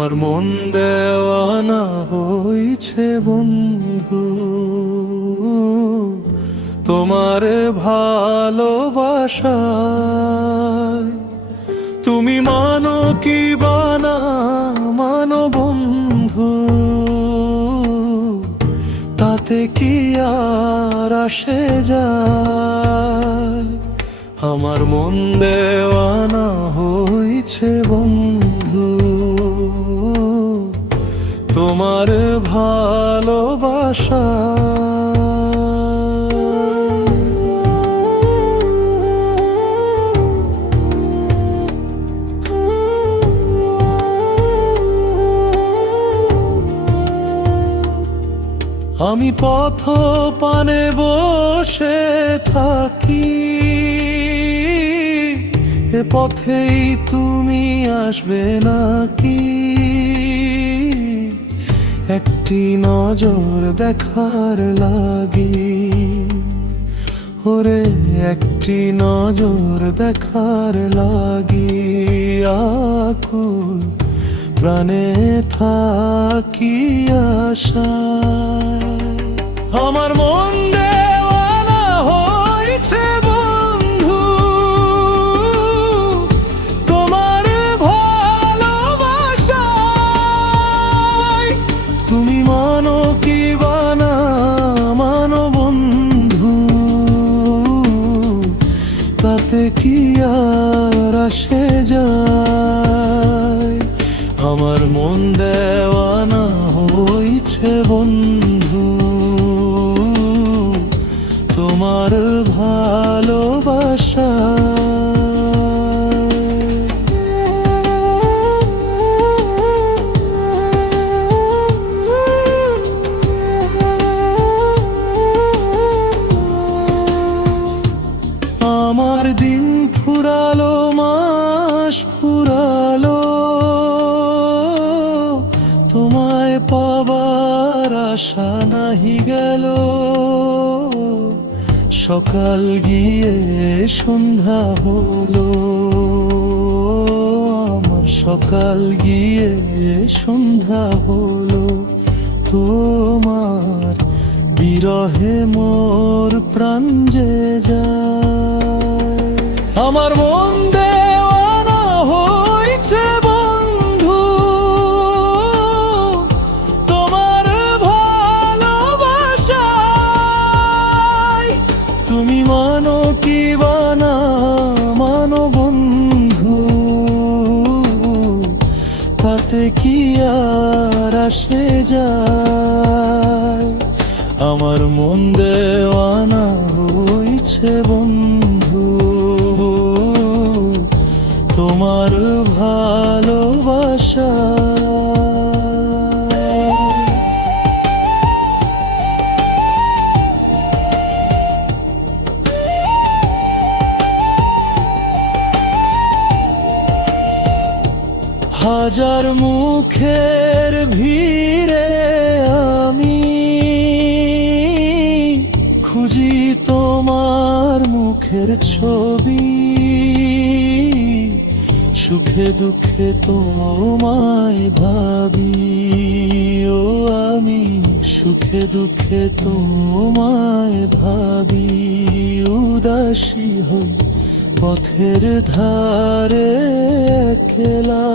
আমার মন দেওয়ানা হইছে বন্ধু তোমার ভালোবাসায়। তুমি মানো কি বানা মানো বন্ধু, তাতে কি আর আসে যায়। আমার মন দেওয়ানা হইছে বন্ধু তোমার ভালোবাসা। আমি পথ পানে বসে থাকি, এ পথেই তুমি আসবে নাকি? একটি নজর দেখার লাগি, ওরে একটি নজর দেখার লাগি আকুল প্রাণে থাকি আশায়। আমার মন দেওয়ানা হইছে বন্ধু তোমার ভালোবাসায়। তুমি মানো কি বানা মানো বন্ধু, তাতে কি আর আসে যায়। আমার মন দেওয়ানা হইছে বন্ধু তোমার ভালোবাসা। আমার দিন ফুরালো মাস ফুরালো, তোমায় পাবার আশা নাহি গেল। সকাল গিয়ে সন্ধ্যা হলো, আমার সকাল গিয়ে সন্ধ্যা হলো। তোমার বিরহে মোর প্রাণ যে যায়। আমার মন দেওয়ানা হইছে বন্ধু তোমার ভালোবাসায়। তুমি মানো কি বানা মানো বন্ধু, তাতে কি আর আসে যায়। আমার মন দেওয়ানা হইছে বন্ধু তোমার ভালোবাসা। হাজার মুখের ভিড়ে আমি খুঁজি তোমার মুখের ছবি। সুখে দুঃখে তোমায় ভাবি, ও আমি সুখে দুঃখে তোমায় ভাবি। উদাসী হই পথের ধারে একলা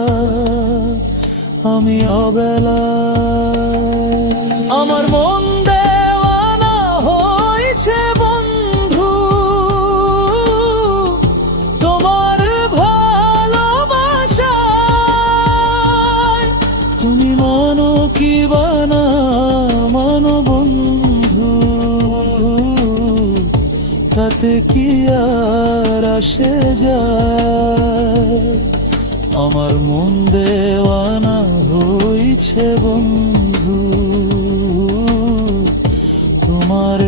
আমি অবেলা। আমার মন দেওয়ানা হইছে বন্ধু তোমার ভালোবাসায়। তুমি মানো কি বানা মানো বন্ধু, তাতে কি আর আসে যায়। আমার মন দেওয়ানা হইছে বন্ধু তোমার